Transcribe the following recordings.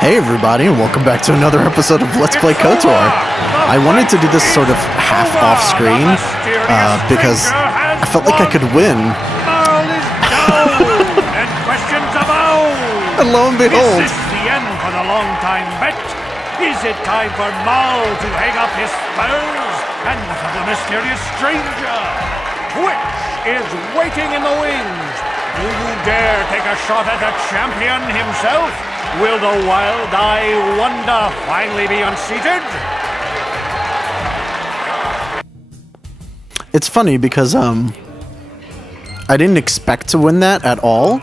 Hey everybody, and welcome back to another episode of Let's Play KOTOR. I wanted to do this sort of half off screen because I felt like I could win. And lo and behold, is this the end for the long-time bet? Is it time for Mal to hang up his spurs and look at the mysterious stranger? Which is waiting in the wings? Do you dare take a shot at the champion himself? Will the wild-eye wonder finally be unseated? it's funny because I didn't expect to win that at all.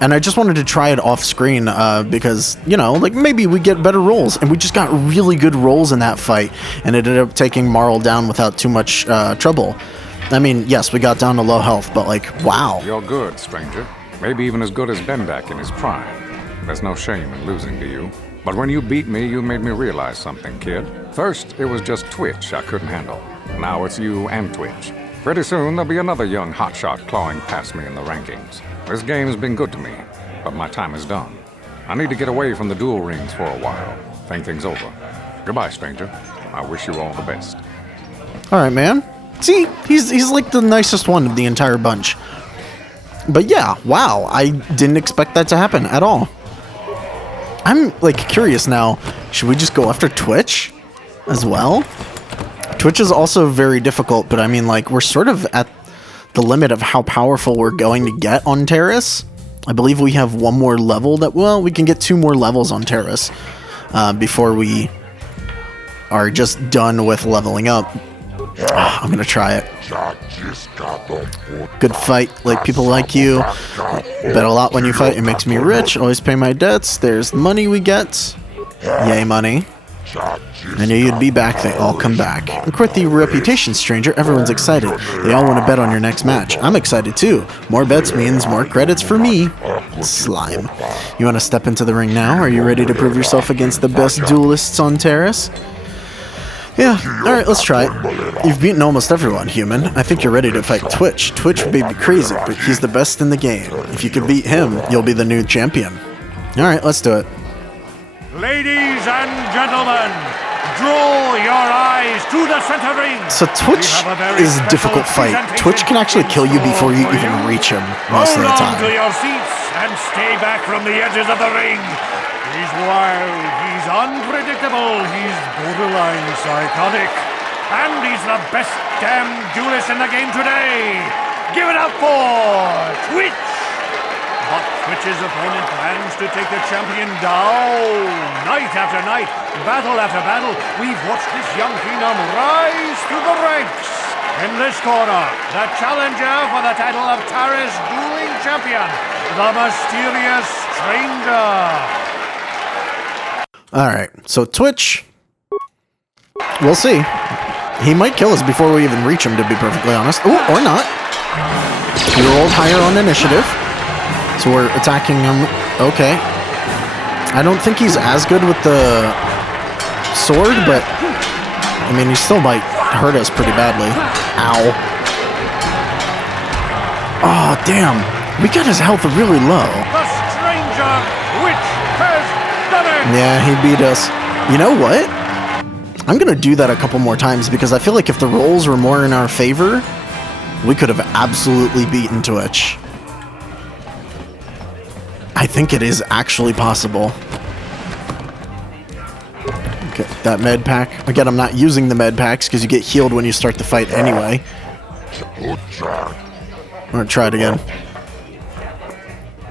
And I just wanted to try it off screen because, you know, like maybe we get better rolls. And we just got really good rolls in that fight and it ended up taking Marl down without too much trouble. I mean, yes, we got down to low health, but like, wow. You're good, stranger. Maybe even as good as Bendak in his prime. There's no shame in losing to you. But when you beat me, you made me realize something, kid. First, it was just Twitch I couldn't handle. Now it's you and Twitch. Pretty soon, there'll be another young hotshot clawing past me in the rankings. This game's been good to me, but my time is done. I need to get away from the duel rings for a while. Think things over. Goodbye, stranger. I wish you all the best. All right, man. See, he's like the nicest one of the entire bunch. But yeah, wow, I didn't expect that to happen at all. I'm like curious now, should we just go after Twitch as well? Twitch is also very difficult, but I mean like we're sort of at the limit of how powerful we're going to get on Terrace. I believe we have one more level that, well, we can get 2 more levels on Terrace before we are just done with leveling up. I'm gonna try it. Good fight, like people like you. Bet a lot when you fight, it makes me rich. Always pay my debts. There's the money we get. Yay, money. I knew you'd be back, they all come back. And quit the reputation, stranger. Everyone's excited. They all want to bet on your next match. I'm excited too. More bets means more credits for me. Slime. You want to step into the ring now? Are you ready to prove yourself against the best duelists on Terrace? Yeah, alright, let's try it. You've beaten almost everyone, human. I think you're ready to fight Twitch. Twitch may be crazy, but he's the best in the game. If you can beat him, you'll be the new champion. Alright, let's do it. Ladies and gentlemen, draw your eyes to the center ring. So Twitch is a difficult fight. Twitch can actually kill you before you even reach him most of the time. Hold on to your seats and stay back from the edges of the ring. He's wild, he's unpredictable, he's borderline psychotic. And he's the best damn duelist in the game today. Give it up for Twitch. But Twitch's opponent plans to take the champion down. Night after night, battle after battle, we've watched this young phenom rise through the ranks. In this corner, the challenger for the title of Tara's dueling champion, the mysterious stranger. Alright, so Twitch, we'll see. He might kill us before we even reach him, to be perfectly honest. Ooh, or not. We rolled higher on initiative, so we're attacking him. Okay. I don't think he's as good with the sword, but I mean, he still might hurt us pretty badly. Ow. Oh, damn. We got his health really low. The stranger, which has done it. Yeah, he beat us. You know what? I'm gonna do that a couple more times because I feel like if the rolls were more in our favor, we could have absolutely beaten Twitch. I think it is actually possible. Okay, that med pack. Again, I'm not using the med packs because you get healed when you start the fight anyway. I'm gonna try it again.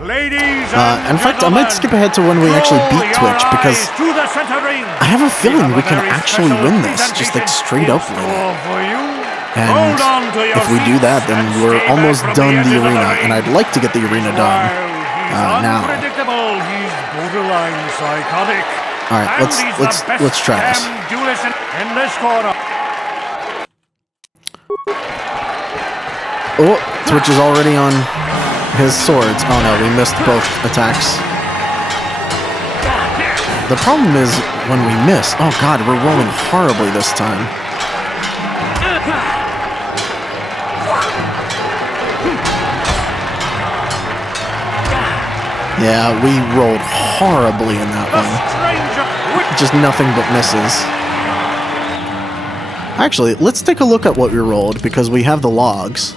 In fact, I might skip ahead to when we actually beat Twitch because I have a feeling we can actually win this, just like straight up win it. And if we do that, then we're almost done the arena, and I'd like to get the arena done now. All right, let's try this. Oh, Twitch is already on his swords. Oh no, we missed both attacks. The problem is when we miss. Oh god, we're rolling horribly this time. Yeah, we rolled horribly in that one. Just nothing but misses. Actually, let's take a look at what we rolled, because we have the logs.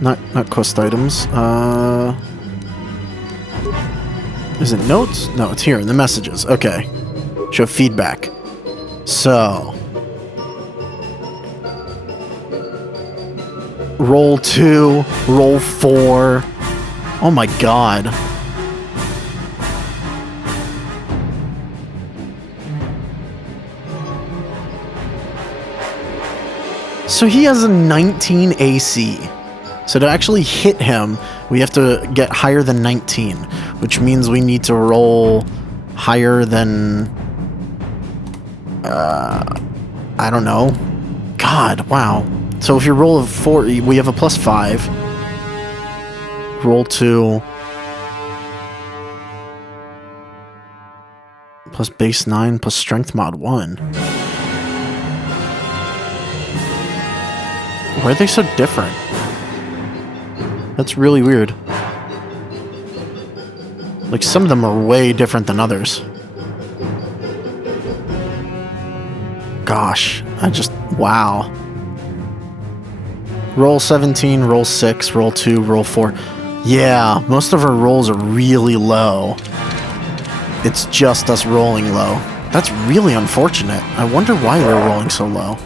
Not quest items. Is it notes? No, it's here in the messages. Okay. Show feedback. So. Roll 2, roll 4. Oh my god. So he has a 19 AC. So to actually hit him, we have to get higher than 19, which means we need to roll higher than... I don't know. God, wow. So if you roll a 4, we have a +5. Roll 2. Plus base 9 plus strength mod 1. Why are they so different? That's really weird. Like, some of them are way different than others. Gosh, wow. Roll 17, roll 6, roll 2, roll 4. Yeah, most of our rolls are really low. It's just us rolling low. That's really unfortunate. I wonder why we're rolling so low.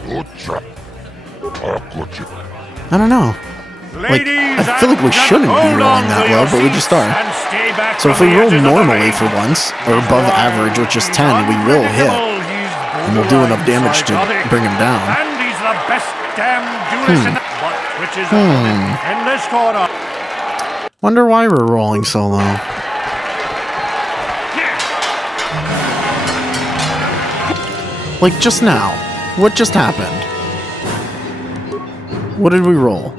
I don't know. Like, I feel like we shouldn't be rolling that low, but we just are. So if we roll normally for once, or above average, which is 10, we will hit. And we'll do enough damage to bring him down. Wonder why we're rolling so low. Like just now. What just happened? What did we roll?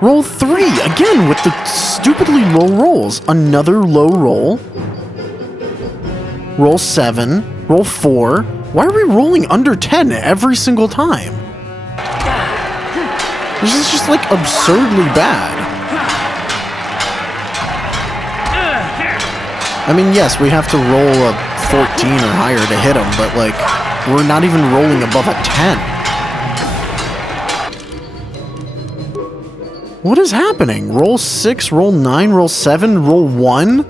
Roll 3! Again with the stupidly low rolls. Another low roll. Roll 7. Roll 4. Why are we rolling under 10 every single time? This is just like absurdly bad. I mean, yes, we have to roll a 14 or higher to hit him, but like, we're not even rolling above a 10. What is happening? Roll 6, roll 9, roll 7, roll 1?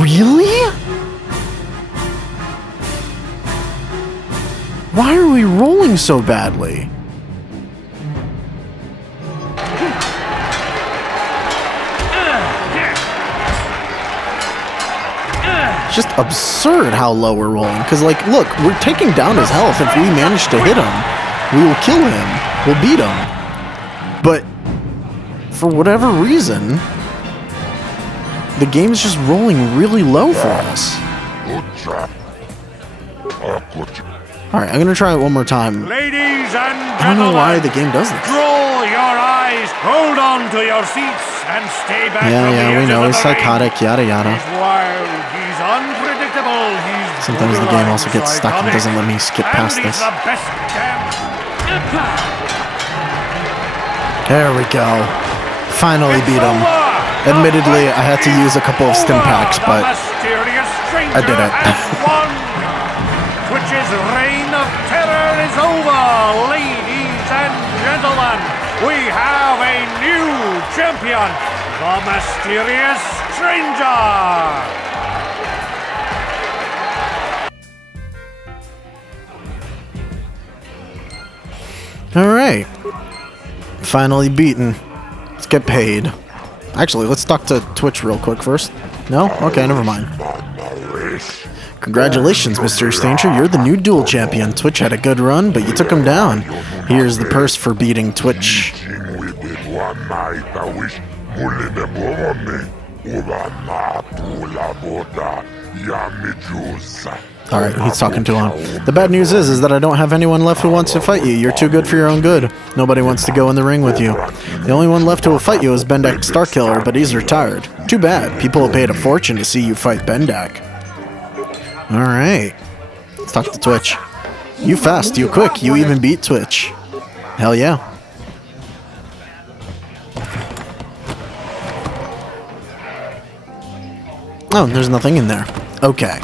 Really? Why are we rolling so badly? It's just absurd how low we're rolling. Because, like, look, we're taking down his health. If we manage to hit him, we will kill him. We'll beat him. But, for whatever reason, the game's just rolling really low for us. Alright, I'm gonna try it one more time. Ladies and gentlemen, I don't know why the game does this. Draw your eyes, hold on to your seats, and stay back from the Yeah, we edges know, of he's the ring. psychotic, yada yada. He's wild, he's unpredictable, he's Sometimes the game also gets stuck and doesn't let me skip past and he's this. the best damn... There we go. Finally beat him. Admittedly, I had to use a couple of stim packs, but I did it. Twitch's reign of terror is over, ladies and gentlemen. We have a new champion, the Mysterious Stranger. Alright. Finally beaten. Let's get paid. Actually, let's talk to Twitch real quick first. No? Okay, never mind. Congratulations, Mr. Stranger. You're the new duel champion. Twitch had a good run, but you took him down. Here's the purse for beating Twitch. Alright, he's talking to him. The bad news is that I don't have anyone left who wants to fight you. You're too good for your own good. Nobody wants to go in the ring with you. The only one left who will fight you is Bendak Starkiller, but he's retired. Too bad. People have paid a fortune to see you fight Bendak. Alright. Let's talk to Twitch. You fast, you quick, you even beat Twitch. Hell yeah. Oh, there's nothing in there. Okay.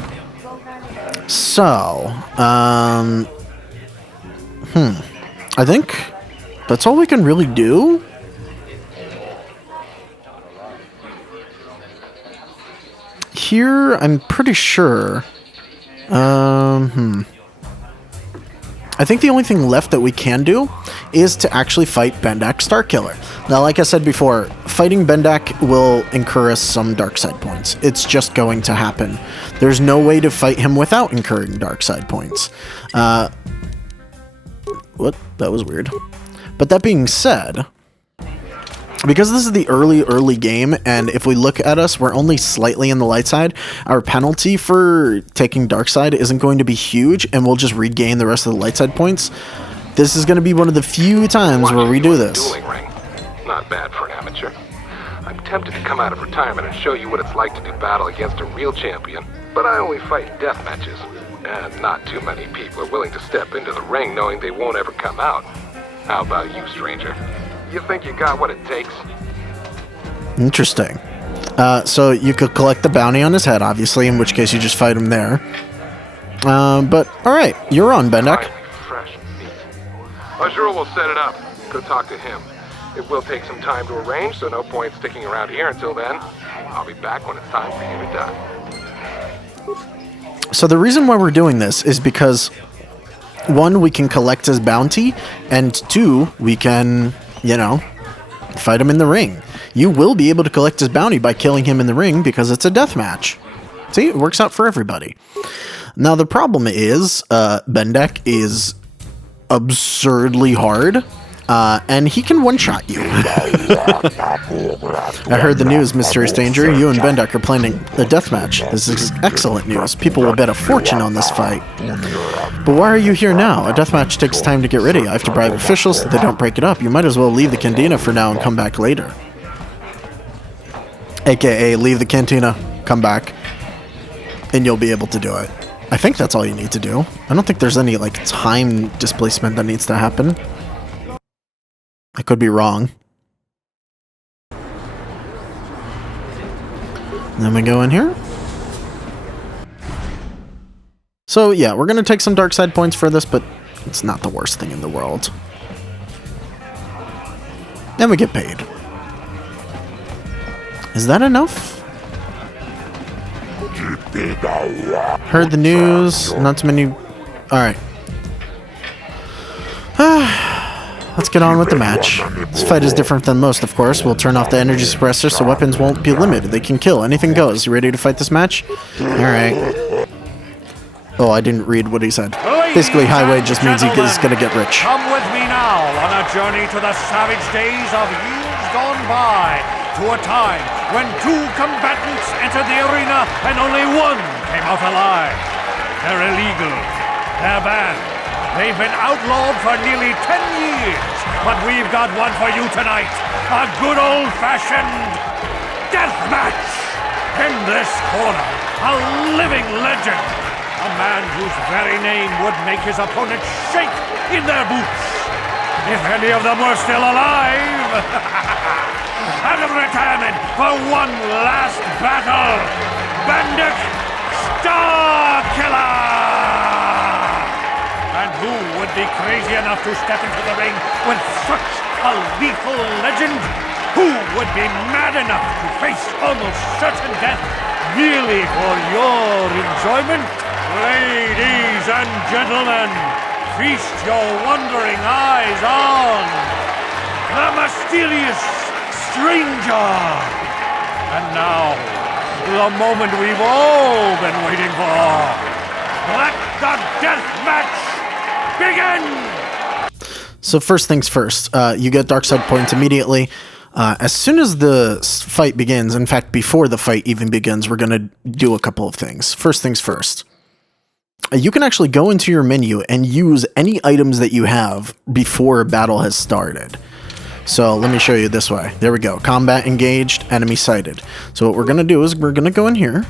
So, I think that's all we can really do. Here, I'm pretty sure. I think the only thing left that we can do is to actually fight Bendak Starkiller. Now, like I said before, fighting Bendak will incur us some dark side points. It's just going to happen. There's no way to fight him without incurring dark side points. What? That was weird. But that being said, because this is the early game, and if we look at us, we're only slightly in the light side, our penalty for taking dark side isn't going to be huge, and we'll just regain the rest of the light side points. This is going to be one of the few times where we do this. Dueling ring. Not bad for an amateur. I'm tempted to come out of retirement and show you what it's like to do battle against a real champion, but I only fight in death matches, and not too many people are willing to step into the ring knowing they won't ever come out. How about you, stranger? You think you got what it takes? Interesting. So you could collect the bounty on his head, obviously, in which case you just fight him there. But, alright, you're on, Bendak. Fresh meat. Sure, we'll set it up. Go talk to him. It will take some time to arrange, so no point sticking around here until then. I'll be back when it's time for you to die. So the reason why we're doing this is because, one, we can collect his bounty, and two, we can, you know, fight him in the ring. You will be able to collect his bounty by killing him in the ring because it's a death match. See, it works out for everybody. Now, the problem is, Bendak is absurdly hard, and he can one-shot you. I heard the news, Mysterious Danger. You and Bendak are planning a death match. This is excellent news. People will bet a fortune on this fight. But why are you here now? A death match takes time to get ready. I have to bribe officials so they don't break it up. You might as well leave the cantina for now and come back later. AKA, leave the cantina, come back, and you'll be able to do it. I think that's all you need to do. I don't think there's any, like, time displacement that needs to happen. I could be wrong. Then we go in here. So, yeah, we're going to take some dark side points for this, but it's not the worst thing in the world. And we get paid. Is that enough? Heard the news. Not too many... Alright. Let's get on with the match. This fight is different than most, of course. We'll turn off the energy suppressor so weapons won't be limited. They can kill. Anything goes. You ready to fight this match? Alright. Oh, I didn't read what he said. Basically, highway just means he is going to get rich. Come with me now on a journey to the savage days of years gone by, to a time when two combatants entered the arena and only one came out alive. They're illegal. They're banned. They've been outlawed for nearly 10 years, but we've got one for you tonight. A good old-fashioned death match. In this corner, a living legend. A man whose very name would make his opponents shake in their boots. If any of them were still alive. Out of retirement for one last battle. Bendak Starkiller! And who would be crazy enough to step into the ring with such a lethal legend? Who would be mad enough to face almost certain death merely for your enjoyment? Ladies and gentlemen, feast your wondering eyes on the mysterious stranger. And now, the moment we've all been waiting for. Let the death match begin! So first things first, you get dark side points immediately. As soon as the fight begins, in fact, before the fight even begins, we're going to do a couple of things. First things first. You can actually go into your menu and use any items that you have before a battle has started. So let me show you this way. There we go. Combat engaged, enemy sighted. So what we're going to do is we're going to go in here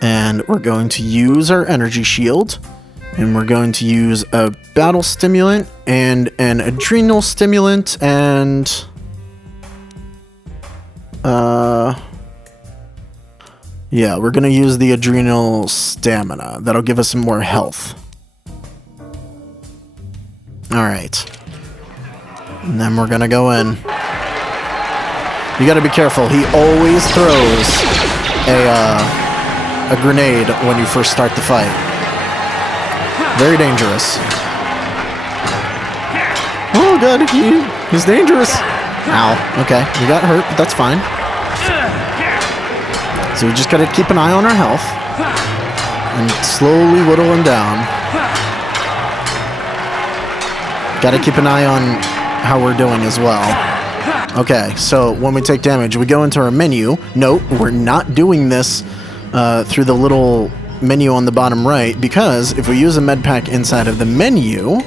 and we're going to use our energy shield and we're going to use a battle stimulant and an adrenal stimulant and Yeah, we're gonna use the adrenal stamina. That'll give us some more health. Alright. And then we're gonna go in. You gotta be careful. He always throws a grenade when you first start the fight. Very dangerous. Oh god, he's dangerous. Ow. Okay, we got hurt, but that's fine. So we just gotta keep an eye on our health. And slowly whittle him down. Gotta keep an eye on how we're doing as well. Okay, so when we take damage, we go into our menu. Note, we're not doing this through the little menu on the bottom right, because if we use a med pack inside of the menu,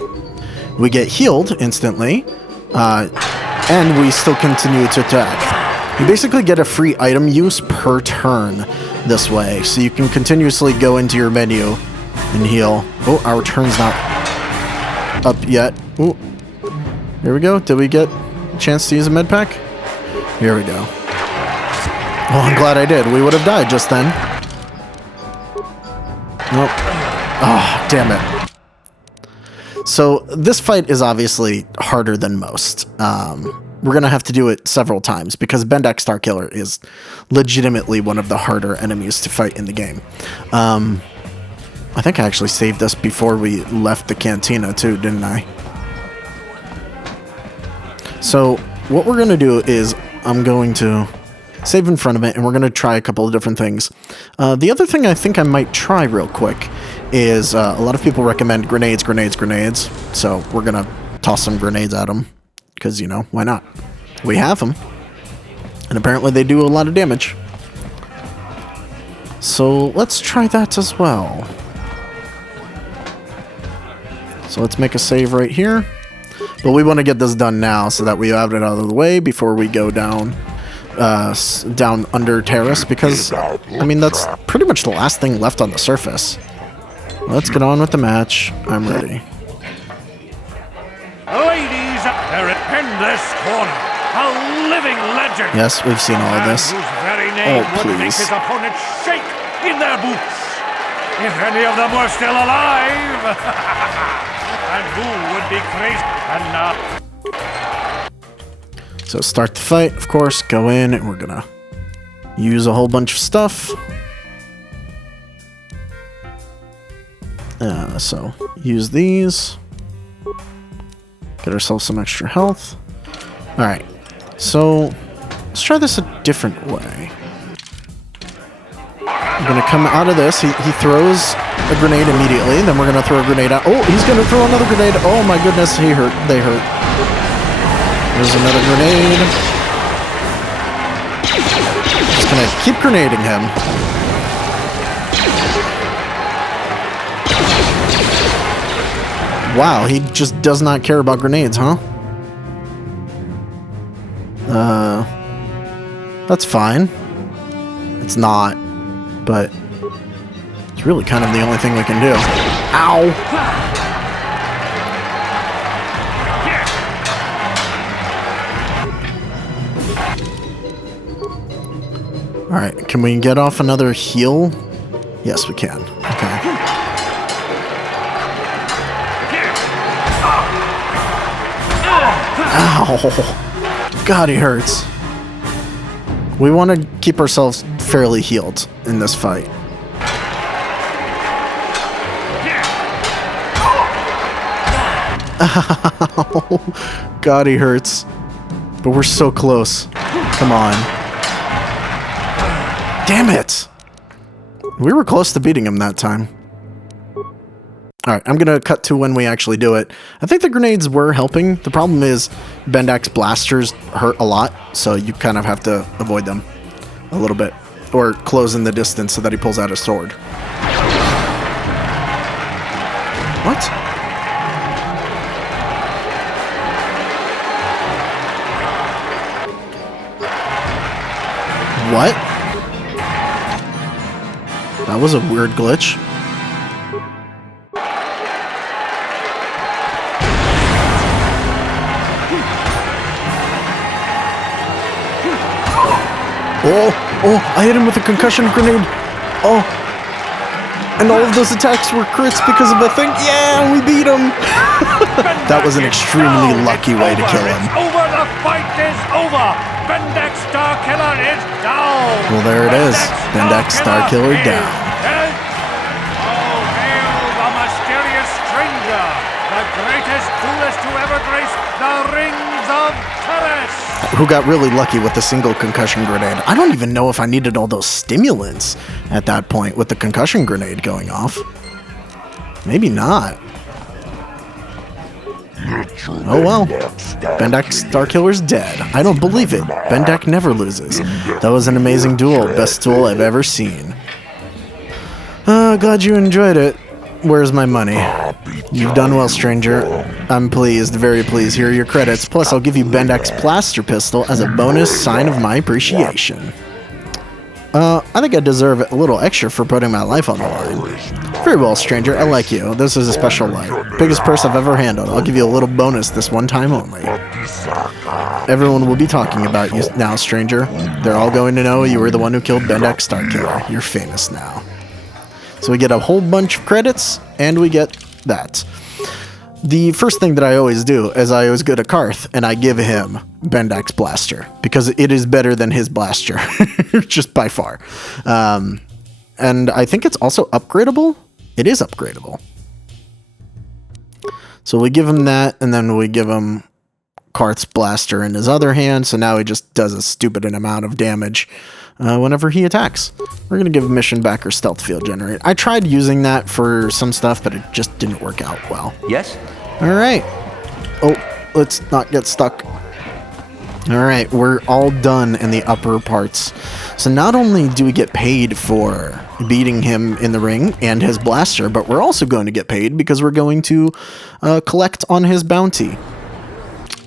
we get healed instantly, and we still continue to attack. You basically get a free item use per turn this way, so you can continuously go into your menu and heal. Oh, our turn's not up yet. Oh, here we go. Did we get a chance to use a med pack? Here we go. Well, I'm glad I did. We would have died just then. Nope. Oh, damn it. So this fight is obviously harder than most. We're going to have to do it several times because Bendak Starkiller is legitimately one of the harder enemies to fight in the game. I think I actually saved this before we left the cantina too, didn't I? So what we're going to do is I'm going to save in front of it and we're going to try a couple of different things. The other thing I think I might try real quick is a lot of people recommend grenades. So we're going to toss some grenades at them because, you know, why not? We have them. And apparently they do a lot of damage. So let's try that as well. So let's make a save right here. But we want to get this done now so that we have it out of the way before we go down down under terrace, because, I mean, that's pretty much the last thing left on the surface. Let's get on with the match. I'm ready. Ladies, they're in this corner. A living legend. Yes, we've seen all of this. Whose very name would make his opponents shake in their boots. If any of them were still alive. And who would be crazy and not? So start the fight, of course, go in, and we're gonna use a whole bunch of stuff. So use these. Get ourselves some extra health. Alright, so let's try this a different way. I'm gonna come out of this. He throws a grenade immediately, then we're gonna throw a grenade out. Oh, he's gonna throw another grenade. Oh my goodness, he hurt. They hurt. There's another grenade. Just gonna keep grenading him. Wow, he just does not care about grenades, huh? That's fine. It's not, but it's really kind of the only thing we can do. Ow! Alright, can we get off another heal? Yes, we can. Okay. Ow! God, he hurts. We want to keep ourselves fairly healed in this fight. Ow! God, he hurts. But we're so close. Come on. Damn it! We were close to beating him that time. Alright, I'm gonna cut to when we actually do it. I think the grenades were helping. The problem is Bendak's blasters hurt a lot, so you kind of have to avoid them a little bit. Or close in the distance so that he pulls out his sword. What? What? That was a weird glitch. Oh, I hit him with a concussion grenade. Oh. And all of those attacks were crits because of a thing. Yeah, we beat him. That was an extremely lucky way to kill him. It's over. The fight is over. Bendak Starkiller is down. Well, there it is. Bendak Starkiller down. Oh, hail the mysterious stranger, the greatest duelist to ever grace the rings of Terrace. Who got really lucky with the single concussion grenade. I don't even know if I needed all those stimulants at that point with the concussion grenade going off. Maybe not. Oh well. Bendak Starkiller's dead. I don't believe it. Bendak never loses. That was an amazing duel. Best duel I've ever seen. Glad you enjoyed it. Where's my money? You've done well, stranger. I'm pleased, very pleased. Here are your credits. Plus, I'll give you Bendak's blaster pistol as a bonus sign of my appreciation. I think I deserve a little extra for putting my life on the line. Very well, stranger. I like you. This is a special light. Biggest purse I've ever handled. I'll give you a little bonus this one time only. Everyone will be talking about you now, stranger. They're all going to know you were the one who killed Bendak Starkiller. You're famous now. So we get a whole bunch of credits, and we get that. The first thing that I always do is I always go to Karth, and I give him Bendak's blaster, because it is better than his blaster, just by far. And I think it's also upgradable. It is upgradable. So we give him that, and then we give him Karth's blaster in his other hand, so now he just does a stupid amount of damage whenever he attacks. We're going to give mission back or stealth field generate. I tried using that for some stuff, but it just didn't work out well. Yes? Alright. Oh, let's not get stuck. Alright, we're all done in the upper parts. So not only do we get paid for beating him in the ring and his blaster, but we're also going to get paid because we're going to collect on his bounty.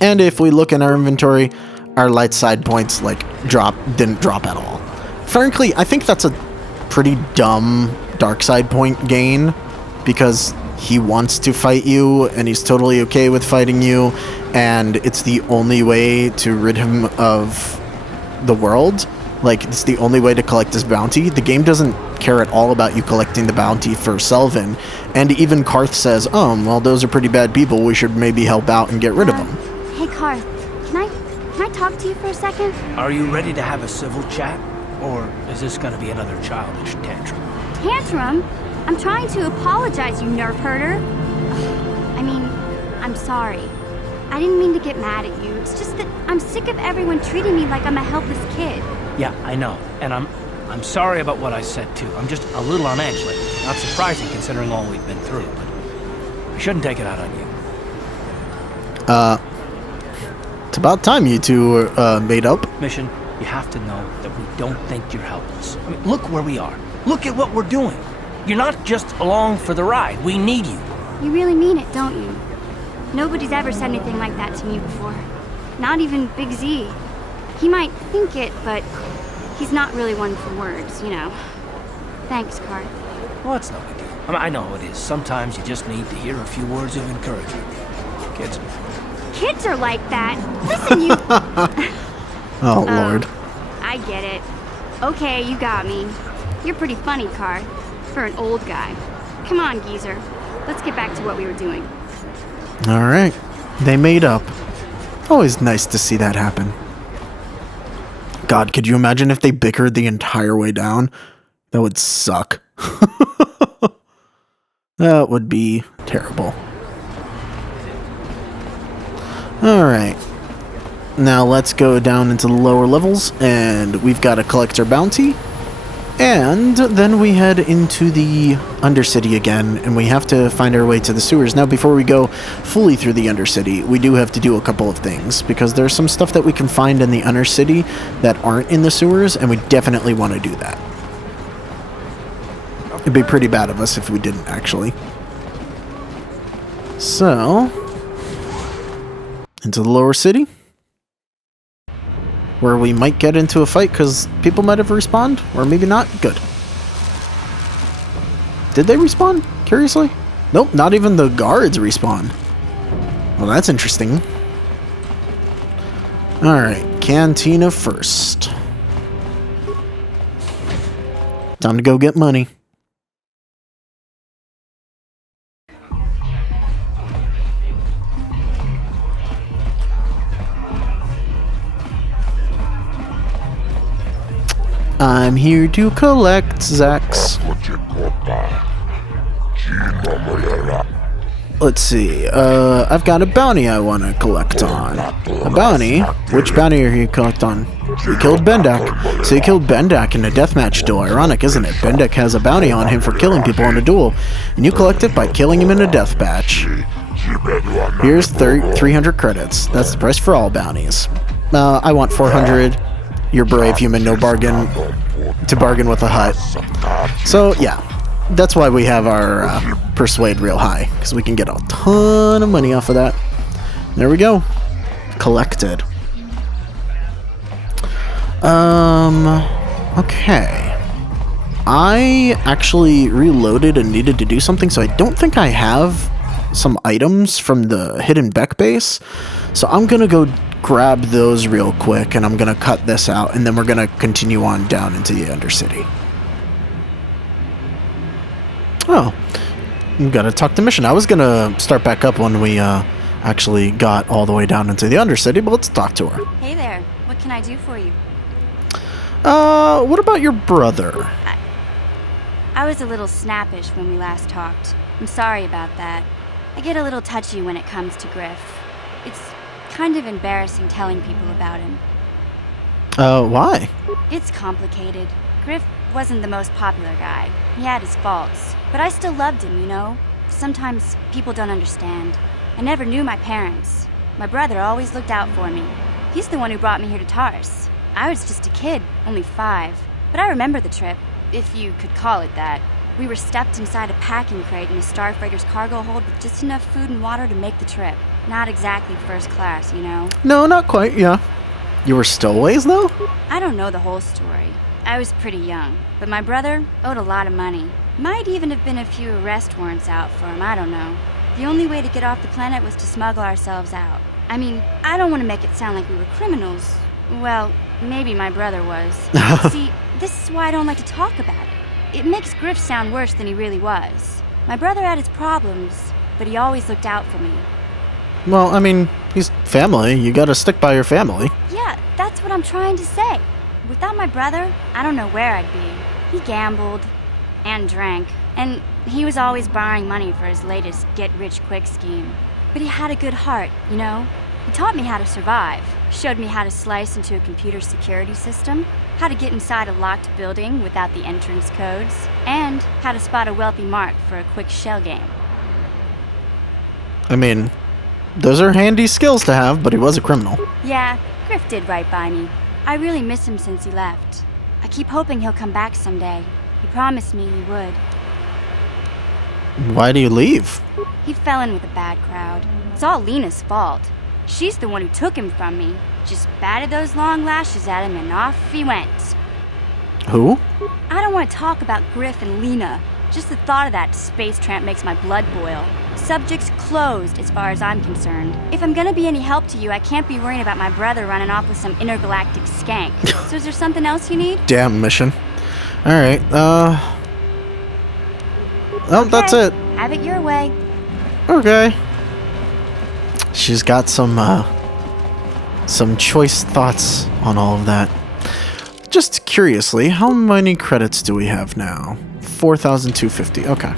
And if we look in our inventory, our light side points didn't drop at all. Frankly, I think that's a pretty dumb dark side point gain, because he wants to fight you and he's totally okay with fighting you, and it's the only way to rid him of the world. Like, it's the only way to collect his bounty. The game doesn't care at all about you collecting the bounty for Selvin, and even Karth says, oh, well, those are pretty bad people, we should maybe help out and get rid of them. Hey, Karth, can I talk to you for a second? Are you ready to have a civil chat? Or is this gonna be another childish tantrum? Tantrum? I'm trying to apologize, you nerve herder. I mean, I'm sorry. I didn't mean to get mad at you. It's just that I'm sick of everyone treating me like I'm a helpless kid. Yeah, I know. And I'm sorry about what I said too. I'm just a little on edge lately. Not surprising considering all we've been through, but I shouldn't take it out on you. It's about time you two made up. Mission, you have to know that we don't think you're helpless. I mean, look where we are. Look at what we're doing. You're not just along for the ride. We need you. You really mean it, don't you? Nobody's ever said anything like that to me before. Not even Big Z. He might think it, but he's not really one for words, you know. Thanks, Karth. Well, it's no big deal. I mean, I know it is. Sometimes you just need to hear a few words of encouragement. Kids. Kids are like that. Listen, you... Oh, Lord. I get it. Okay, you got me. You're pretty funny, Karth, for an old guy. Come on, geezer. Let's get back to what we were doing. Alright. They made up. Always nice to see that happen. God, could you imagine if they bickered the entire way down? That would suck. That would be terrible. Alright. Now let's go down into the lower levels, and we've got to collect our bounty. And then we head into the Undercity again, and we have to find our way to the sewers. Now, before we go fully through the Undercity, we do have to do a couple of things, because there's some stuff that we can find in the Undercity that aren't in the sewers, and we definitely want to do that. It'd be pretty bad of us if we didn't, actually. So, into the lower city, where we might get into a fight because people might have respawned, or maybe not. Good. Did they respawn? Curiously? Nope, not even the guards respawn. Well, that's interesting. Alright, Cantina first. Time to go get money. I'm here to collect Zax. Let's see. I've got a bounty I want to collect on. A bounty? Which bounty are you collect on? You killed Bendak. So you killed Bendak in a deathmatch duel. Ironic, isn't it? Bendak has a bounty on him for killing people in a duel, and you collect it by killing him in a deathmatch. Here's 300 credits. That's the price for all bounties. I want 400. You're brave human, no bargain to bargain with a hut. So yeah, that's why we have our persuade real high, because we can get a ton of money off of that. There we go, collected. Okay. I actually reloaded and needed to do something, so I don't think I have some items from the hidden Beck base. So I'm gonna go grab those real quick, and I'm gonna cut this out, and then we're gonna continue on down into the Undercity. Oh, we gotta talk to Mission. I was gonna start back up when we actually got all the way down into the Undercity, but let's talk to her. Hey there, what can I do for you? What about your brother? I was a little snappish when we last talked. I'm sorry about that. I get a little touchy when it comes to Griff. It's kind of embarrassing telling people about him. Why? It's complicated. Griff wasn't the most popular guy. He had his faults. But I still loved him, you know? Sometimes people don't understand. I never knew my parents. My brother always looked out for me. He's the one who brought me here to Tars. I was just a kid, only 5. But I remember the trip, if you could call it that. We were stuffed inside a packing crate in a starfreighter's cargo hold with just enough food and water to make the trip. Not exactly first class, you know? No, not quite, yeah. You were stowaways, though? I don't know the whole story. I was pretty young, but my brother owed a lot of money. Might even have been a few arrest warrants out for him, I don't know. The only way to get off the planet was to smuggle ourselves out. I mean, I don't want to make it sound like we were criminals. Well, maybe my brother was. See, this is why I don't like to talk about it. It makes Griff sound worse than he really was. My brother had his problems, but he always looked out for me. Well, I mean, he's family. You gotta stick by your family. Yeah, that's what I'm trying to say. Without my brother, I don't know where I'd be. He gambled and drank, and he was always borrowing money for his latest get-rich-quick scheme. But he had a good heart, you know? He taught me how to survive, showed me how to slice into a computer security system, how to get inside a locked building without the entrance codes, and how to spot a wealthy mark for a quick shell game. I mean, those are handy skills to have, but he was a criminal. Yeah, Griff did right by me. I really miss him since he left. I keep hoping he'll come back someday. He promised me he would. Why do you leave? He fell in with a bad crowd. It's all Lena's fault. She's the one who took him from me. Just batted those long lashes at him and off he went. Who? I don't want to talk about Griff and Lena. Just the thought of that space tramp makes my blood boil. Subject's closed as far as I'm concerned. If I'm gonna be any help to you, I can't be worrying about my brother running off with some intergalactic skank. So is there something else you need? Damn Mission. Alright, oh, Okay, that's it. Have it your way. Okay. She's got some choice thoughts on all of that. Just curiously, how many credits do we have now? 4,250. Okay.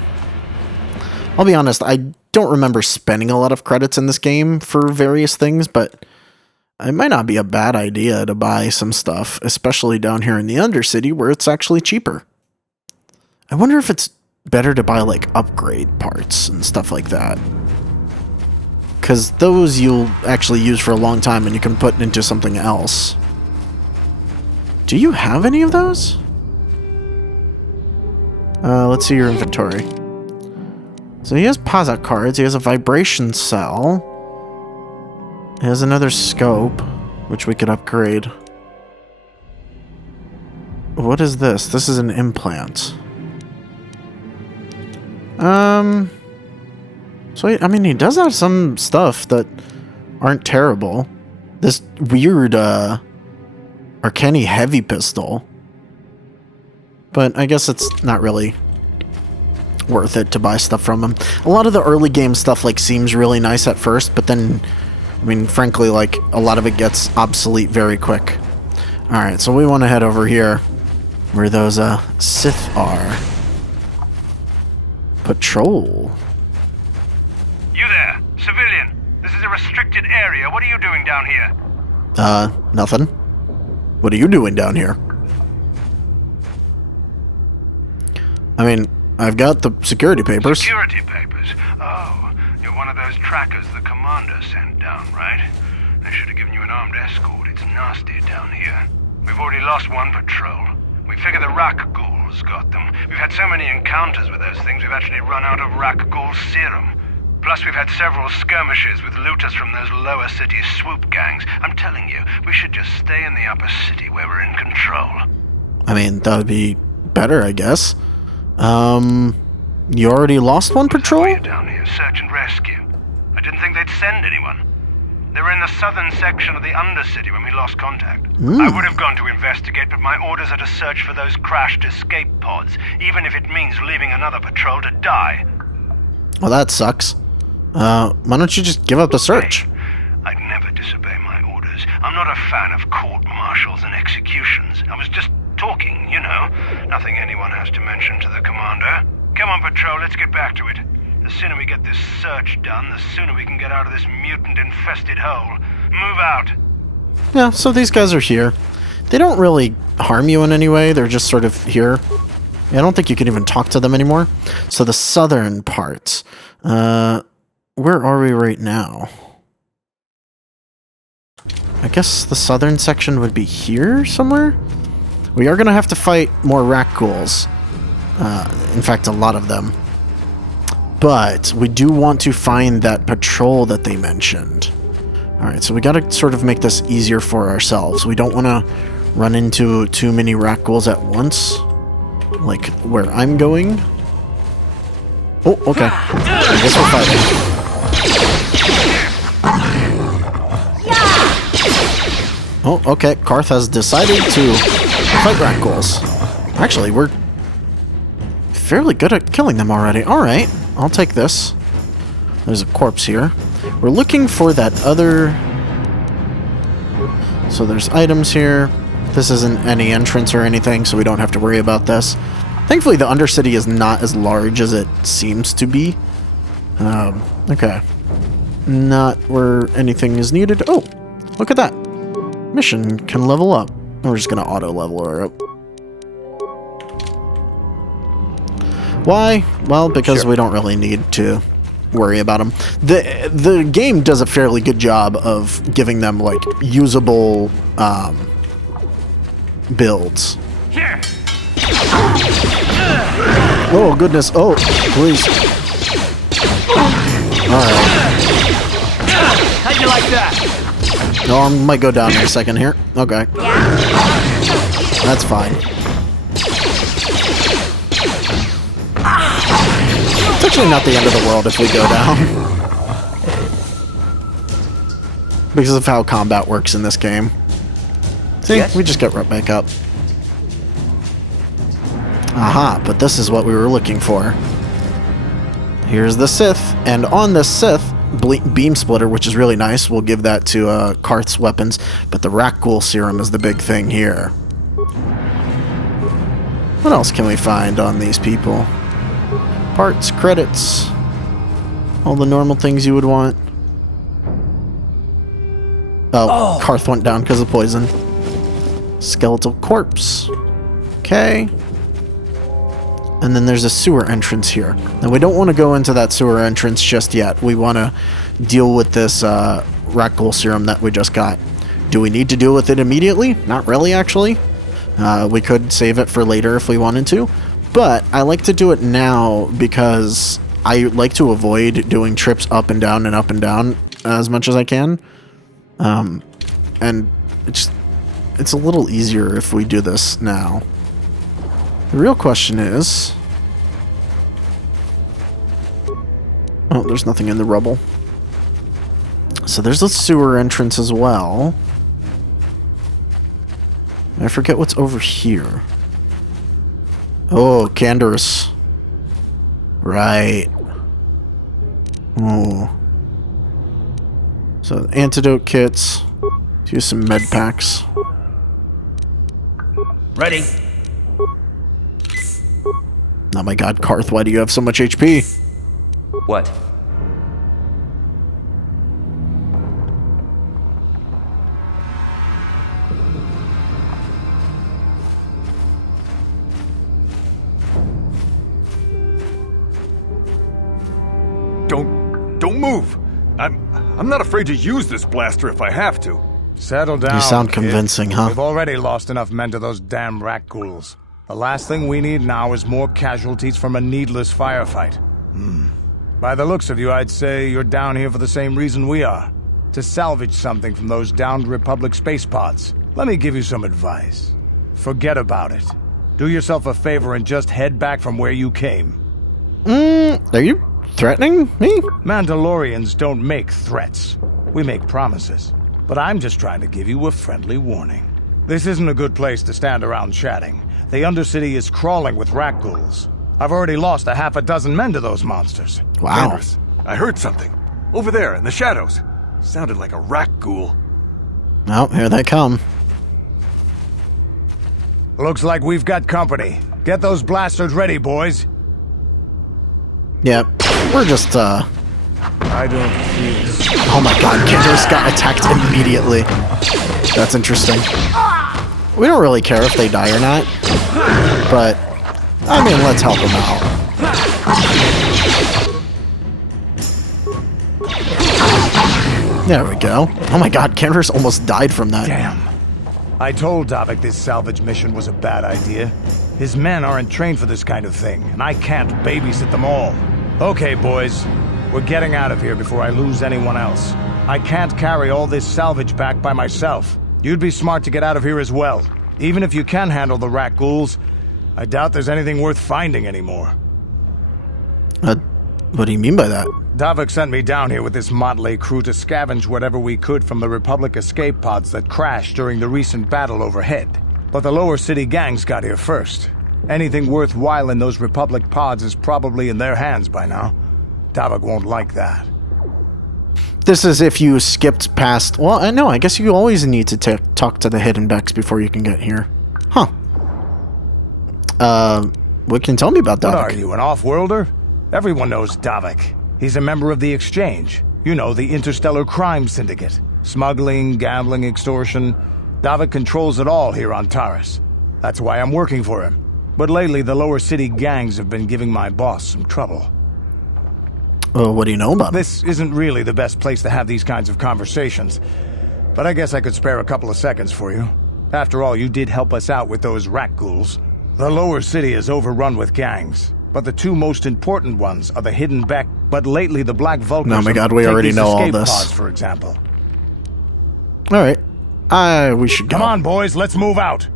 I'll be honest, I don't remember spending a lot of credits in this game for various things, but it might not be a bad idea to buy some stuff, especially down here in the Undercity where it's actually cheaper. I wonder if it's better to buy like upgrade parts and stuff like that. Because those you'll actually use for a long time and you can put into something else. Do you have any of those? Let's see your inventory. So he has Pazak cards, he has a vibration cell. He has another scope, which we could upgrade. What is this? This is an implant. So, I mean, he does have some stuff that aren't terrible. This weird, Arcani heavy pistol. but I guess it's not really worth it to buy stuff from him. A lot of the early game stuff like seems really nice at first, but then, I mean, frankly, like a lot of it gets obsolete very quick. All right, so we want to head over here where those Sith are. Patrol. You there, civilian. This is a restricted area. What are you doing down here? Nothing. What are you doing down here? I mean, I've got the security papers. Security papers? Oh, you're one of those trackers the commander sent down, right? They should have given you an armed escort. It's nasty down here. We've already lost one patrol. We figure the Rak ghouls got them. We've had so many encounters with those things, we've actually run out of Rak ghoul serum. Plus, we've had several skirmishes with looters from those lower city swoop gangs. I'm telling you, we should just stay in the upper city where we're in control. I mean, that would be better, I guess. You already lost one patrol? Why are you down here? Search and rescue. I didn't think they'd send anyone. They were in the southern section of the Undercity when we lost contact. I would have gone to investigate, but my orders are to search for those crashed escape pods, even if it means leaving another patrol to die. Well, that sucks. Why don't you just give up the search? Hey, I'd never disobey my orders. I'm not a fan of court-martials and executions. I was just talking, you know. Nothing anyone has to mention to the commander. Come on, patrol, let's get back to it. The sooner we get this search done, the sooner we can get out of this mutant-infested hole. Move out. Yeah, so these guys are here. They don't really harm you in any way. They're just sort of here. I don't think you can even talk to them anymore. So the southern part. Where are we right now? I guess the southern section would be here somewhere? We are going to have to fight more Rak ghouls. In fact, a lot of them. But we do want to find that patrol that they mentioned. Alright, so we got to sort of make this easier for ourselves. We don't want to run into too many Rak ghouls at once. Like where I'm going. Oh, okay. I guess we're fighting. Oh, okay. Karth has decided to fight Rak ghouls. Actually, we're fairly good at killing them already. Alright, I'll take this. There's a corpse here. We're looking for that other... So there's items here. This isn't any entrance or anything, so we don't have to worry about this. Thankfully, the Undercity is not as large as it seems to be. Okay. Not where anything is needed. Oh, look at that. Mission can level up. We're just going to auto-level her up. Why? Well, because we don't really need to worry about them. The game does a fairly good job of giving them, like, usable builds. Here. Oh, goodness. Oh, please. Alright. How'd you like that? No, I might go down in a second here. Okay. That's fine. It's actually not the end of the world if we go down. Because of how combat works in this game. See, we just get right back up. Aha, but this is what we were looking for. Here's the Sith, and on the Sith, beam splitter, which is really nice. We'll give that to Karth's weapons, but the Rak ghoul serum is the big thing here. What else can we find on these people? Parts, credits, all the normal things you would want. Oh, Karth went down because of poison. Skeletal corpse. Okay. And then there's a sewer entrance here. Now, we don't want to go into that sewer entrance just yet. We want to deal with this Rak ghoul serum that we just got. Do we need to deal with it immediately? Not really, actually. We could save it for later if we wanted to. But I like to do it now because I like to avoid doing trips up and down as much as I can. And it's a little easier if we do this now. The real question is... Oh, there's nothing in the rubble. So there's a sewer entrance as well. I forget what's over here. Oh, Canderous. Right. Oh. So, antidote kits. Let's use some med packs. Ready. Oh my god, Karth, why do you have so much HP? What? Don't move. I'm not afraid to use this blaster if I have to. Settle down. You sound kid. convincing, huh? We've already lost enough men to those damn rat ghouls. The last thing we need now is more casualties from a needless firefight. By the looks of you, I'd say you're down here for the same reason we are. To salvage something from those downed Republic space pods. Let me give you some advice. Forget about it. Do yourself a favor and just head back from where you came. Are you threatening me? Mandalorians don't make threats. We make promises. But I'm just trying to give you a friendly warning. This isn't a good place to stand around chatting. The Undercity is crawling with rat ghouls. I've already lost a half a dozen men to those monsters. Wow. Canderous, I heard something. Over there, in the shadows. Sounded like a rat ghoul. Oh, here they come. Looks like we've got company. Get those blasters ready, boys. Yep. We're just, I don't feel... Oh my god, Canderous got attacked immediately. That's interesting. We don't really care if they die or not. But, I mean, let's help them out. There we go. Oh my god, Canderous almost died from that. Damn. I told Davik this salvage mission was a bad idea. His men aren't trained for this kind of thing, and I can't babysit them all. Okay, boys. We're getting out of here before I lose anyone else. I can't carry all this salvage back by myself. You'd be smart to get out of here as well. Even if you can handle the rat ghouls, I doubt there's anything worth finding anymore. What do you mean by that? Davik sent me down here with this motley crew to scavenge whatever we could from the Republic escape pods that crashed during the recent battle overhead. But the lower city gangs got here first. Anything worthwhile in those Republic pods is probably in their hands by now. Davik won't like that. This is if you skipped past... Well, I know. I guess you always need to talk to the hidden Becks before you can get here. Huh. What can you tell me about Davik? What are you, an off-worlder? Everyone knows Davik. He's a member of the Exchange. You know, the interstellar crime syndicate. Smuggling, gambling, extortion. Davik controls it all here on Taris. That's why I'm working for him. But lately, the lower city gangs have been giving my boss some trouble. What do you know about him? This isn't really the best place to have these kinds of conversations. But I guess I could spare a couple of seconds for you. After all, you did help us out with those rat ghouls. The lower city is overrun with gangs. But the two most important ones are the hidden Beck, but lately the Black Vulcans. Oh my god, we already know all this. Pods, for example. Alright. We should go. Come on, boys, let's move out.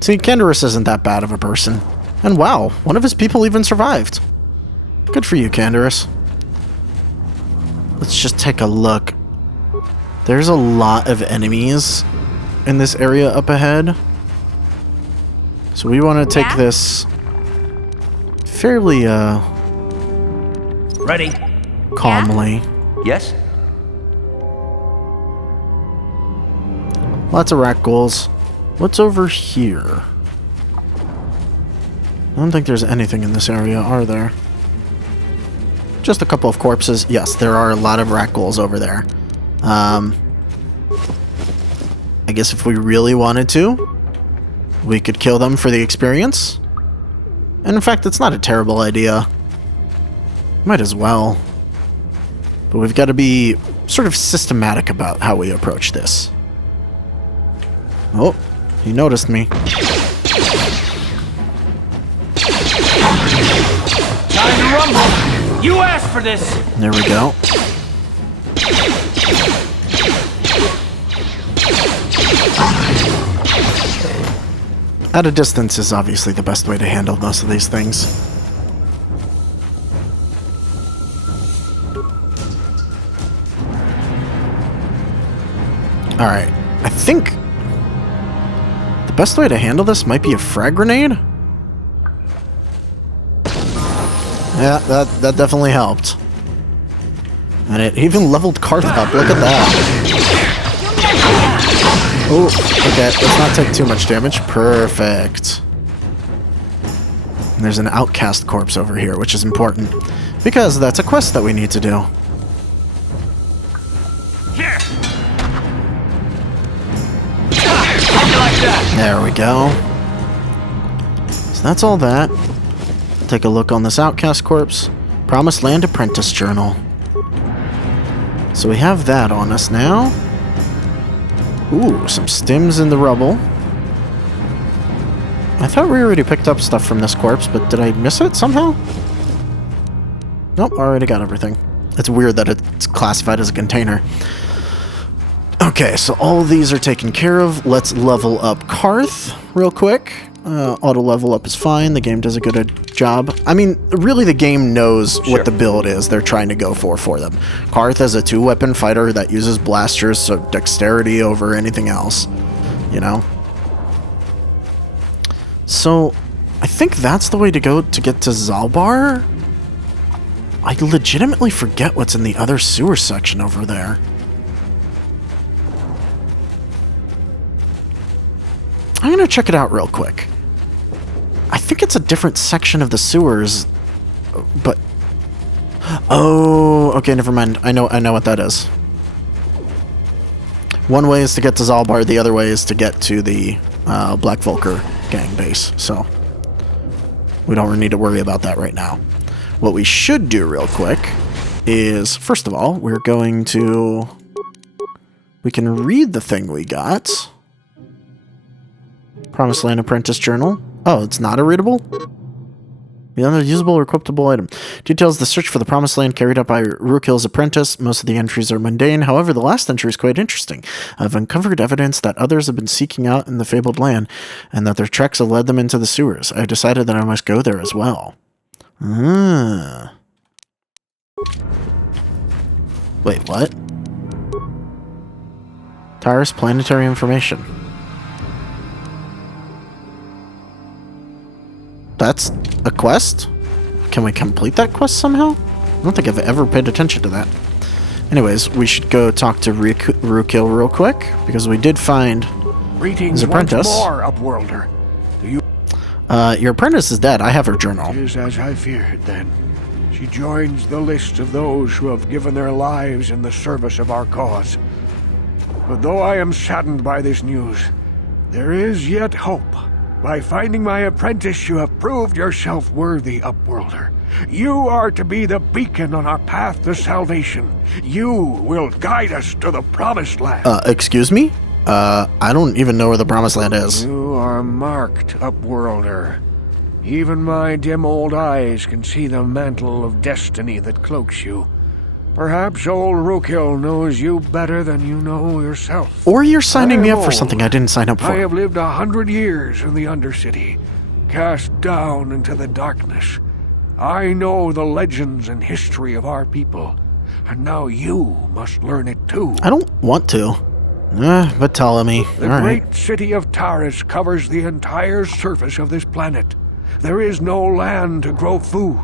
See, Canderous isn't that bad of a person. And wow, one of his people even survived. Good for you, Canderous. Let's just take a look. There's a lot of enemies in this area up ahead. So we want to take this fairly, Ready. calmly. Yes? Lots of rat ghouls. What's over here? I don't think there's anything in this area, are there? Just a couple of corpses. Yes, there are a lot of rat ghouls over there. I guess if we really wanted to, we could kill them for the experience. And in fact, it's not a terrible idea. Might as well. But we've got to be sort of systematic about how we approach this. Oh, he noticed me. Time to rumble! You asked for this! There we go. At a distance is obviously the best way to handle most of these things. Alright, I think the best way to handle this might be a frag grenade? Yeah, that definitely helped. And it even leveled Karth up. Look at that. Oh, okay. Let's not take too much damage. Perfect. And there's an outcast corpse over here, which is important. Because that's a quest that we need to do. There we go. So that's all that. Take a look on this outcast corpse. Promised Land Apprentice Journal. So we have that on us now. Ooh, some stims in the rubble. I thought we already picked up stuff from this corpse, but did I miss it somehow? Nope, already got everything. It's weird that it's classified as a container. Okay, so all of these are taken care of. Let's level up Karth real quick. Auto level up is fine. The game does a good job. I mean, really the game knows what the build is they're trying to go for them. Karth is a 2-weapon fighter that uses blasters, so dexterity over anything else. You know? So, I think that's the way to go to get to Zalbar. I legitimately forget what's in the other sewer section over there. I'm gonna check it out real quick. I think it's a different section of the sewers, but... Oh, okay, never mind. I know what that is. One way is to get to Zalbar, the other way is to get to the Black Volker gang base, so... we don't need to worry about that right now. What we should do real quick is, first of all, we're going to... we can read the thing we got. Promised Land Apprentice Journal. Oh, it's not a readable? The unusable or equipable item. Details the search for the Promised Land carried out by Rukil's apprentice. Most of the entries are mundane. However, the last entry is quite interesting. I've uncovered evidence that others have been seeking out in the fabled land, and that their treks have led them into the sewers. I've decided that I must go there as well. Wait, what? Tyrus Planetary Information. That's a quest? Can we complete that quest somehow? I don't think I've ever paid attention to that. Anyways, we should go talk to Rukil real quick, because we did find his apprentice. Once more, Upworlder. Your apprentice is dead. I have her journal. It is as I feared, then. She joins the list of those who have given their lives in the service of our cause. But though I am saddened by this news, there is yet hope. By finding my apprentice, you have proved yourself worthy, Upworlder. You are to be the beacon on our path to salvation. You will guide us to the Promised Land. Excuse me? I don't even know where the Promised Land is. You are marked, Upworlder. Even my dim old eyes can see the mantle of destiny that cloaks you. Perhaps old Rukil knows you better than you know yourself. Or you're signing me up for something I didn't sign up for. I have lived 100 years in the Undercity, cast down into the darkness. I know the legends and history of our people, and now you must learn it too. I don't want to. But tell me. The great city of Taris covers the entire surface of this planet. There is no land to grow food.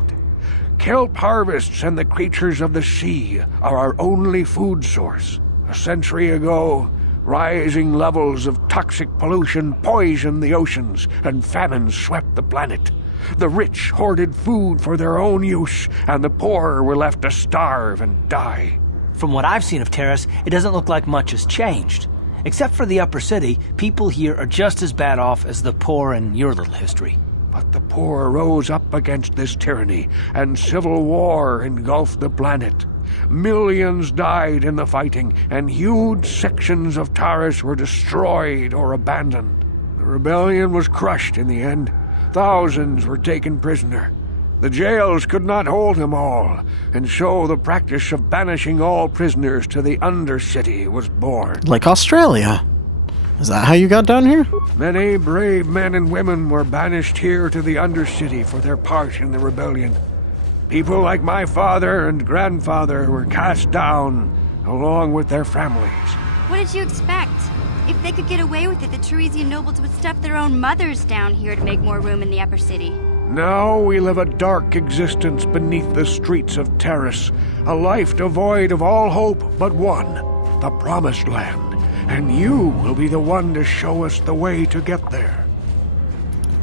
Kelp harvests and the creatures of the sea are our only food source. A century ago, rising levels of toxic pollution poisoned the oceans, and famine swept the planet. The rich hoarded food for their own use, and the poor were left to starve and die. From what I've seen of Taris, it doesn't look like much has changed. Except for the upper city, people here are just as bad off as the poor in your little history. But the poor rose up against this tyranny, and civil war engulfed the planet. Millions died in the fighting, and huge sections of Taris were destroyed or abandoned. The rebellion was crushed in the end. Thousands were taken prisoner. The jails could not hold them all, and so the practice of banishing all prisoners to the Undercity was born. Like Australia. Is that how you got down here? Many brave men and women were banished here to the Undercity for their part in the rebellion. People like my father and grandfather were cast down, along with their families. What did you expect? If they could get away with it, the Teresian nobles would stuff their own mothers down here to make more room in the upper city. Now we live a dark existence beneath the streets of Terrace, a life devoid of all hope but one, the Promised Land, and you will be the one to show us the way to get there.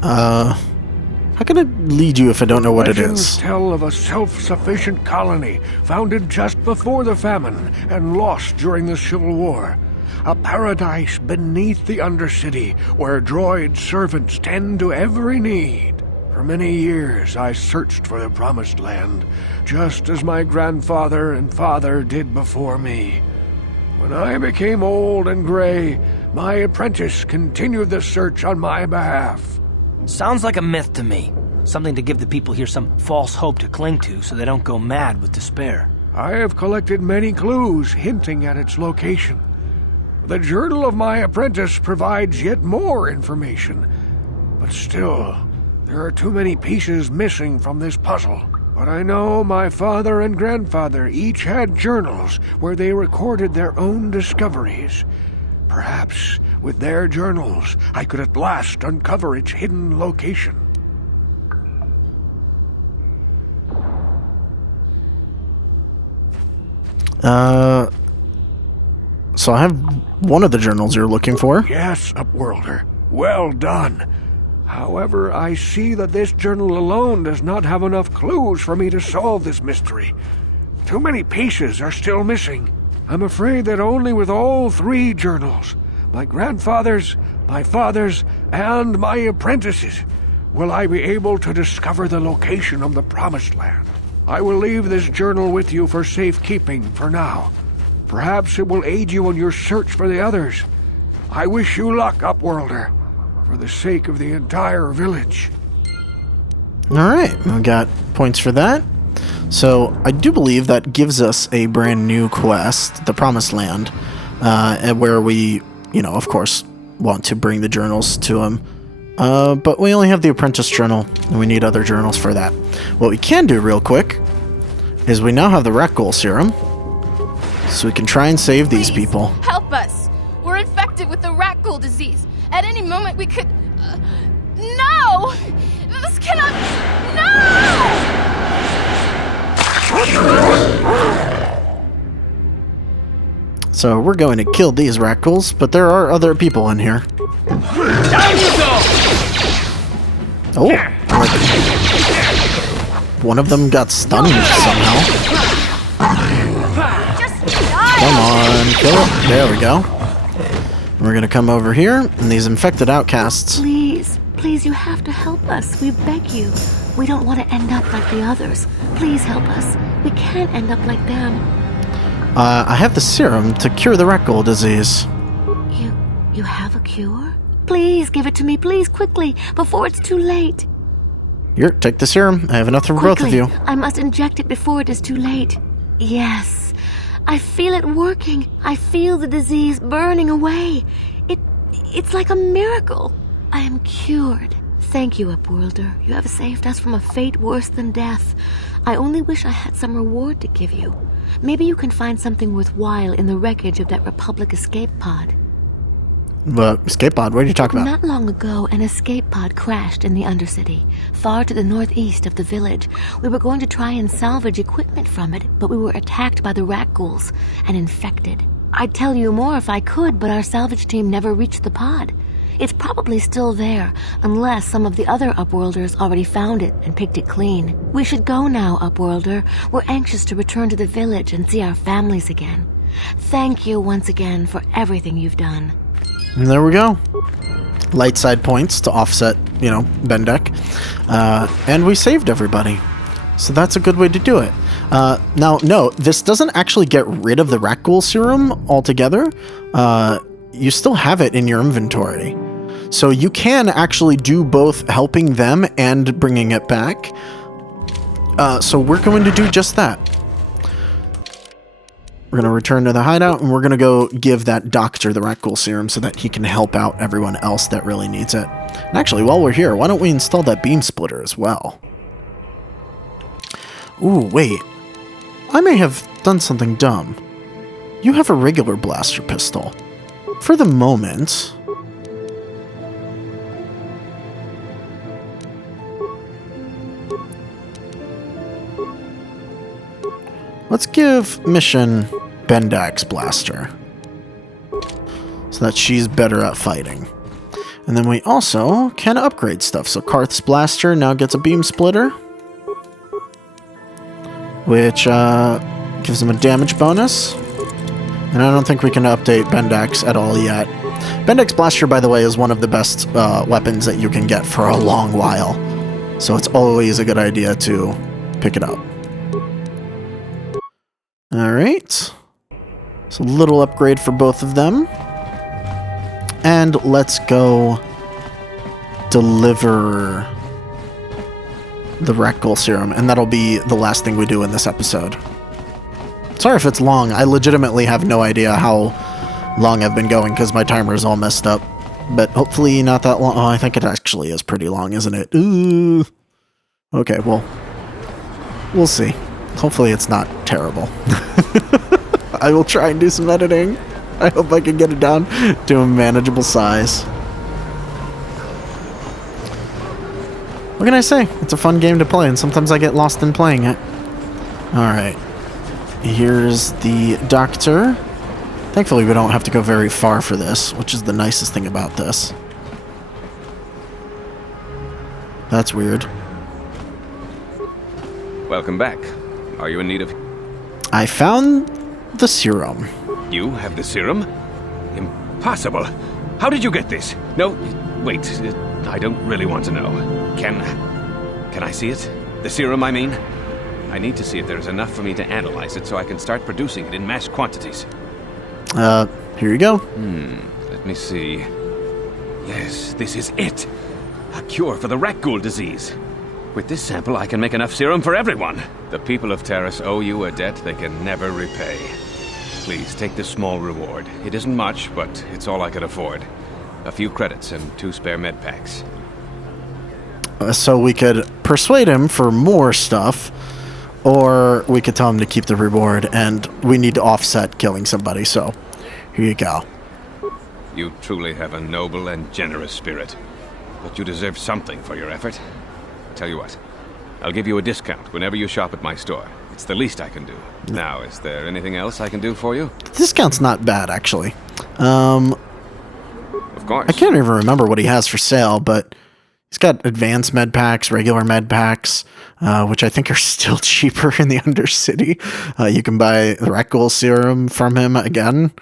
How can I lead you if I don't know what it Legends is? tell of a self-sufficient colony founded just before the famine and lost during the Civil War. A paradise beneath the Undercity where droid servants tend to every need. For many years I searched for the Promised Land, just as my grandfather and father did before me. When I became old and gray, my apprentice continued the search on my behalf. Sounds like a myth to me. Something to give the people here some false hope to cling to so they don't go mad with despair. I have collected many clues hinting at its location. The journal of my apprentice provides yet more information, but still, there are too many pieces missing from this puzzle. But I know my father and grandfather each had journals where they recorded their own discoveries. Perhaps with their journals, I could at last uncover its hidden location. So I have one of the journals you're looking for. Yes, Upworlder. Well done. However, I see that this journal alone does not have enough clues for me to solve this mystery. Too many pieces are still missing. I'm afraid that only with all three journals, my grandfather's, my father's, and my apprentice's, will I be able to discover the location of the Promised Land. I will leave this journal with you for safekeeping for now. Perhaps it will aid you in your search for the others. I wish you luck, Upworlder, for the sake of the entire village. Alright, we got points for that. So I do believe that gives us a brand new quest, the Promised Land, where we, of course, want to bring the journals to him. But we only have the Apprentice Journal, and we need other journals for that. What we can do real quick is we now have the Rakghoul Serum, so we can try and save these people. Help us! We're infected with the Rakghoul disease. At any moment we could... No! This cannot... No! So we're going to kill these Rakghouls, but there are other people in here. Down you go! Oh, one of them got stunned somehow. Come on, kill it. There we go. We're gonna come over here, and these infected outcasts. Please, please, you have to help us. We beg you. We don't want to end up like the others. Please help us. We can't end up like them. I have the serum to cure the Rakghoul disease. You have a cure? Please give it to me, please, quickly, before it's too late. Here, take the serum. I have enough for both of you. I must inject it before it is too late. Yes, I feel it working. I feel the disease burning away. It's like a miracle. I am cured. Thank you, Upworlder. You have saved us from a fate worse than death. I only wish I had some reward to give you. Maybe you can find something worthwhile in the wreckage of that Republic escape pod. Escape pod? What are you talking about? Not long ago, an escape pod crashed in the Undercity, far to the northeast of the village. We were going to try and salvage equipment from it, but we were attacked by the Rakghouls and infected. I'd tell you more if I could, but our salvage team never reached the pod. It's probably still there, unless some of the other Upworlders already found it and picked it clean. We should go now, Upworlder. We're anxious to return to the village and see our families again. Thank you once again for everything you've done. And there we go. Light side points to offset, Bendek. And we saved everybody. So that's a good way to do it. Now, no, this doesn't actually get rid of the Rakghoul serum altogether. You still have it in your inventory. So you can actually do both helping them and bringing it back. So we're going to do just that. We're going to return to the hideout, and we're going to go give that doctor the Rakghoul serum so that he can help out everyone else that really needs it. And actually, while we're here, why don't we install that beam splitter as well? Ooh, wait. I may have done something dumb. You have a regular blaster pistol. For the moment... Let's give Mission Bendax Blaster, so that she's better at fighting. And then we also can upgrade stuff. So Karth's Blaster now gets a Beam Splitter, which gives him a damage bonus. And I don't think we can update Bendax at all yet. Bendax Blaster, by the way, is one of the best weapons that you can get for a long while. So it's always a good idea to pick it up. Alright. So a little upgrade for both of them. And let's go deliver the Rakghoul Serum. And that'll be the last thing we do in this episode. Sorry if it's long. I legitimately have no idea how long I've been going because my timer is all messed up. But hopefully not that long. Oh, I think it actually is pretty long, isn't it? Ooh. Okay, well, we'll see. Hopefully it's not terrible. I will try and do some editing. I hope I can get it down to a manageable size. What can I say? It's a fun game to play, and sometimes I get lost in playing it. Alright. Here's the doctor. Thankfully, we don't have to go very far for this, which is the nicest thing about this. That's weird. Welcome back. Are you in need of... I found the serum. You have the serum? Impossible. How did you get this? No, wait. I don't really want to know. Can I see it? The serum, I mean? I need to see if there's enough for me to analyze it so I can start producing it in mass quantities. Here you go. Let me see. Yes, this is it. A cure for the Rakghoul disease. With this sample, I can make enough serum for everyone. The people of Terrace owe you a debt they can never repay. Please, take this small reward. It isn't much, but it's all I could afford. A few credits and 2 spare med packs. So we could persuade him for more stuff, or we could tell him to keep the reward, and we need to offset killing somebody, so here you go. You truly have a noble and generous spirit, but you deserve something for your effort. Tell you what, I'll give you a discount whenever you shop at my store. It's the least I can do. Now, is there anything else I can do for you? The discount's not bad, actually. Of course. I can't even remember what he has for sale, but he's got advanced med packs, regular med packs, which I think are still cheaper in the Undercity. You can buy the Rakghoul Serum from him again.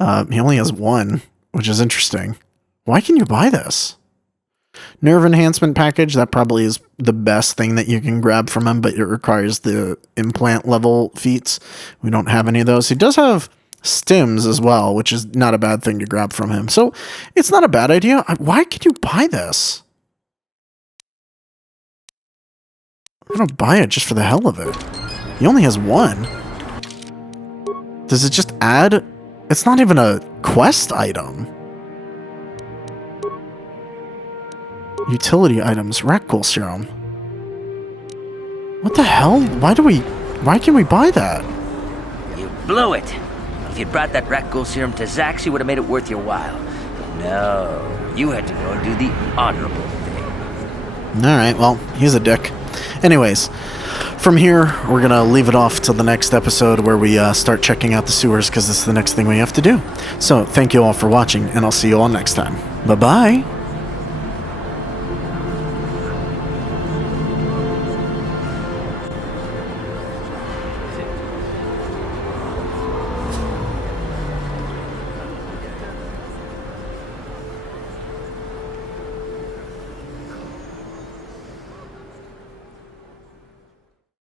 He only has 1, which is interesting. Why can you buy this? Nerve Enhancement Package, that probably is the best thing that you can grab from him, but it requires the implant level feats. We don't have any of those. He does have stims as well, which is not a bad thing to grab from him. So it's not a bad idea. Why could you buy this? I'm gonna buy it just for the hell of it. He only has 1. Does it just add? It's not even a quest item. Utility items, Rakghoul Serum. What the hell? Why can we buy that? You blew it. If you'd brought that Rakghoul Serum to Zax, you would have made it worth your while. But no, you had to go and do the honorable thing. Alright, well, he's a dick. Anyways, from here, we're gonna leave it off till the next episode where we start checking out the sewers, because this is the next thing we have to do. So, thank you all for watching, and I'll see you all next time. Bye-bye!